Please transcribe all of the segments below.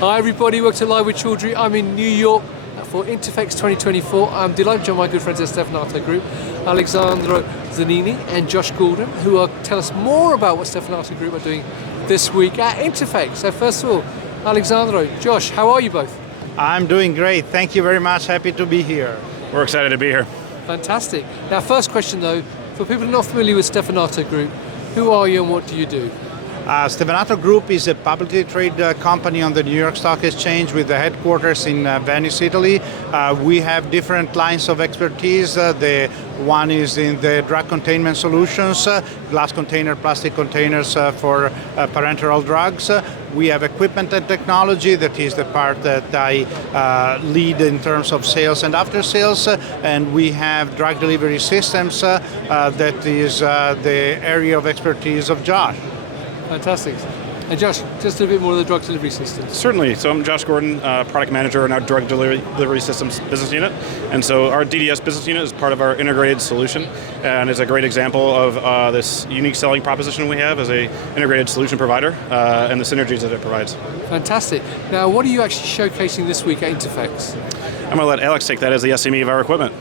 Hi everybody, welcome to Live with Chaudhry. I'm in New York for INTERPHEX 2024. I'm delighted to join my good friends at Stevanato Group, Alessandro Zanini and Josh Gordon, who will tell us more about what Stevanato Group are doing this week at INTERPHEX. So first of all, Alessandro, Josh, how are you both? I'm doing great. Thank you very much. Happy to be here. We're excited to be here. Fantastic. Now first question though, for people not familiar with Stevanato Group, who are you and what do you do? Stevanato Group is a publicly traded company on the New York Stock Exchange with the headquarters in Venice, Italy. We have different lines of expertise. The one is in the drug containment solutions, glass container, plastic containers for parenteral drugs. We have equipment and technology, that is the part that I lead in terms of sales and after sales, and we have drug delivery systems, that is the area of expertise of Josh. Fantastic. And Josh, just a bit more of the drug delivery systems. Certainly. So I'm Josh Gordon, product manager in our drug delivery systems business unit. And so our DDS business unit is part of our integrated solution and is a great example of this unique selling proposition we have as a integrated solution provider and the synergies that it provides. Fantastic. Now, what are you actually showcasing this week at INTERPHEX? I'm going to let Alex take that as the SME of our equipment.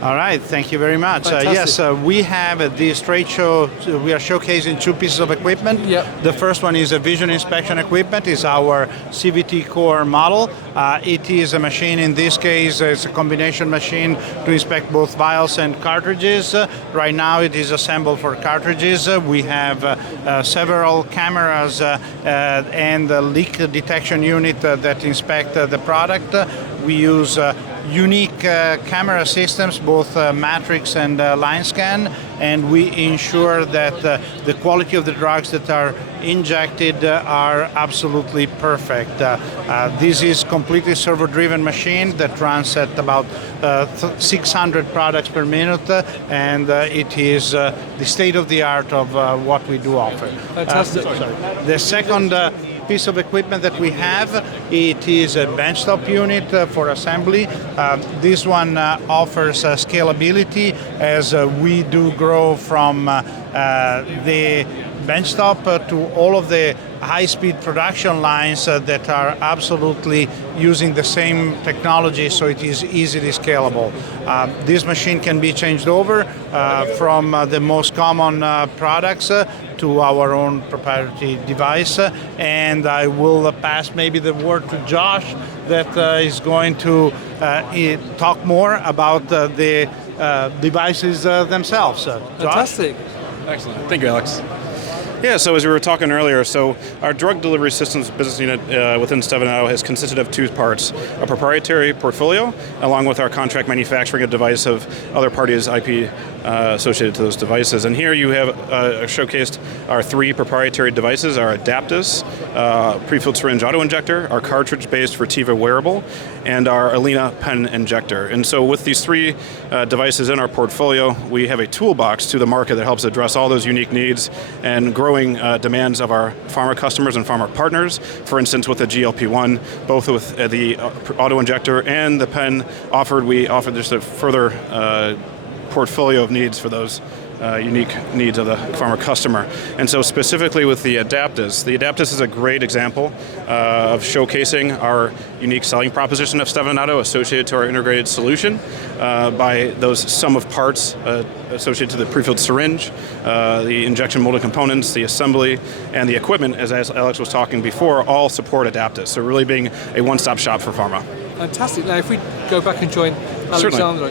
All right, thank you very much. Yes, we have at this trade show, we are showcasing two pieces of equipment. Yep. The first one is a vision inspection equipment. It's our CVT core model. It is a machine, in this case, it's a combination machine to inspect both vials and cartridges. Right now it is assembled for cartridges. We have several cameras and a leak detection unit that inspect the product. We use unique camera systems, both matrix and line scan, and we ensure that the quality of the drugs that are injected are absolutely perfect. This is completely servo-driven machine that runs at about 600 products per minute, and it is the state-of-the-art of what we do offer. Fantastic. The second piece of equipment that we have, it is a benchtop unit for assembly. This one offers scalability as we do grow from the benchtop to all of the high-speed production lines that are absolutely using the same technology, so it is easily scalable. This machine can be changed over from the most common products to our own proprietary device, and I will pass maybe the word to Josh that is going to talk more about the devices themselves. Fantastic. Excellent. Thank you, Alex. Yeah, so as we were talking earlier, so our drug delivery systems business unit within Stevanato has consisted of two parts: a proprietary portfolio, along with our contract manufacturing of device of other parties' IP associated to those devices. And here you have showcased our three proprietary devices: our Adaptus prefilled syringe auto-injector, our cartridge-based Retiva wearable, and our Alina pen injector. And so with these three devices in our portfolio, we have a toolbox to the market that helps address all those unique needs and growing demands of our pharma customers and pharma partners. For instance, with the GLP-1, both with the auto-injector and the pen offered, we offer just a further portfolio of needs for those unique needs of the pharma customer. And so specifically with the Adaptus is a great example of showcasing our unique selling proposition of Stevanato associated to our integrated solution by those sum of parts associated to the prefilled syringe, the injection molded components, the assembly, and the equipment, as Alex was talking before, all support Adaptus. So really being a one-stop shop for pharma. Fantastic. Now if we go back and join Alessandro.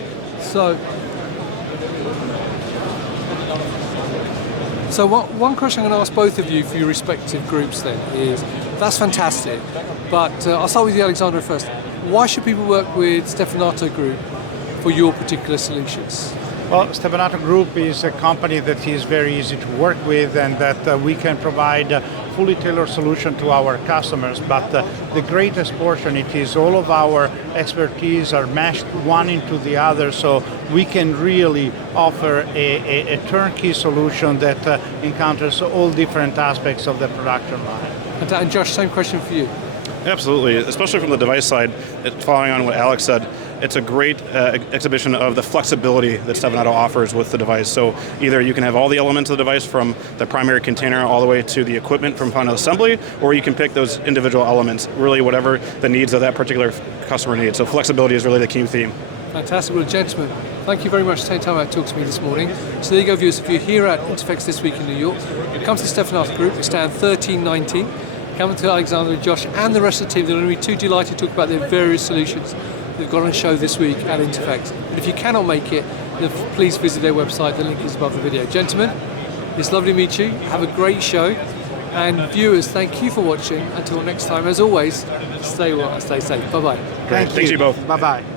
So one question I'm going to ask both of you for your respective groups then is, that's fantastic, but I'll start with you, Alessandro, first. Why should people work with Stevanato Group for your particular solutions? Well, Stevanato Group is a company that is very easy to work with and that we can provide a fully tailored solution to our customers. But the greatest portion, it is all of our expertise are meshed one into the other, so we can really offer a turnkey solution that encounters all different aspects of the production line. And Josh, same question for you. Absolutely, especially from the device side, following on what Alex said, it's a great exhibition of the flexibility that Stevanato offers with the device. So either you can have all the elements of the device from the primary container all the way to the equipment from final assembly, or you can pick those individual elements, really whatever the needs of that particular customer needs. So flexibility is really the key theme. Fantastic. Well, gentlemen, thank you very much for taking time out to talk to me this morning. So there you go, viewers. If you're here at INTERPHEX this week in New York, come to the Stevanato Group. We stand 1319. Come to Alessandro and Josh and the rest of the team. They're going to be too delighted to talk about their various solutions they've got on show this week at INTERPHEX. And if you cannot make it, then please visit their website. The link is above the video. Gentlemen, it's lovely to meet you. Have a great show. And viewers, thank you for watching. Until next time, as always, stay well and stay safe. Bye-bye. Thank you both. Bye-bye.